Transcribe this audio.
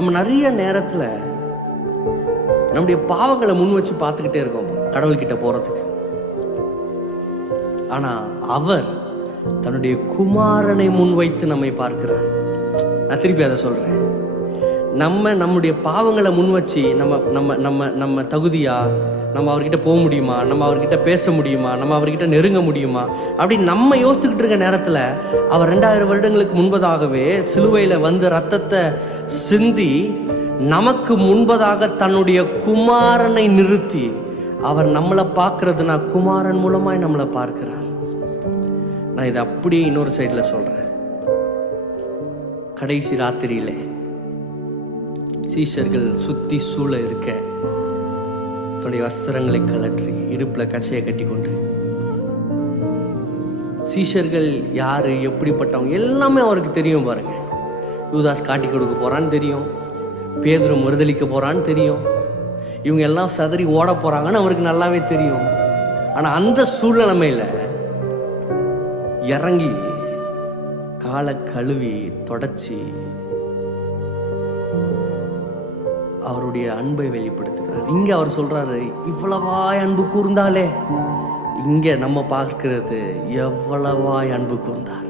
நம்ம நிறைய நேரத்தில் நம்முடைய பாவங்களை முன் வச்சு பார்த்துக்கிட்டே இருக்கோம் கடவுள்கிட்ட போகிறதுக்கு. ஆனால் அவர் தன்னுடைய குமாரனை முன்வைத்து நம்மை பார்க்கிறார். நான் திருப்பி அதை சொல்கிறேன். நம்முடைய பாவங்களை முன் வச்சு நம்ம தகுதியா, நம்ம அவர்கிட்ட போக முடியுமா, நம்ம அவர்கிட்ட பேச முடியுமா, நம்ம அவர்கிட்ட நெருங்க முடியுமா அப்படின்னு நம்ம யோசித்துக்கிட்டு இருக்க நேரத்தில் அவர் 2000 வருடங்களுக்கு முன்பதாகவே சிலுவையில் வந்து ரத்தத்தை சிந்தி நமக்கு முன்பதாக தன்னுடைய குமாரனை நிறுத்தி அவர் நம்மளை பார்க்கறதுனா குமாரன் மூலமாய் நம்மளை பார்க்கிறார். நான் இதை அப்படியே இன்னொரு சைடில் சொல்கிறேன். கடைசி ராத்திரியிலே சீஷர்கள் சுத்தி சூழ இருக்க தன்னுடைய வஸ்திரங்களை கலற்றி இடுப்பில் கச்சையை கட்டி கொண்டு, சீஷர்கள் யாரு, எப்படிப்பட்டவங்க எல்லாமே அவருக்கு தெரியும் பாருங்க. யூதாஸ் காட்டி கொடுக்க போறான்னு தெரியும், பேதுரு மறுதலிக்க போறான்னு தெரியும், இவங்க எல்லாம் சதறி ஓட போறாங்கன்னு அவருக்கு நல்லாவே தெரியும். ஆனா அந்த சூழ்நிலைமையில இறங்கி காலை கழுவி தொடச்சி அவருடைய அன்பை வெளிப்படுத்துகிறார். இங்க அவர் சொல்றாரு, இவ்வளவாய் அன்பு கூர்ந்தாலே. இங்க நம்ம பார்க்கிறது எவ்வளவாய் அன்பு கூர்ந்தார்.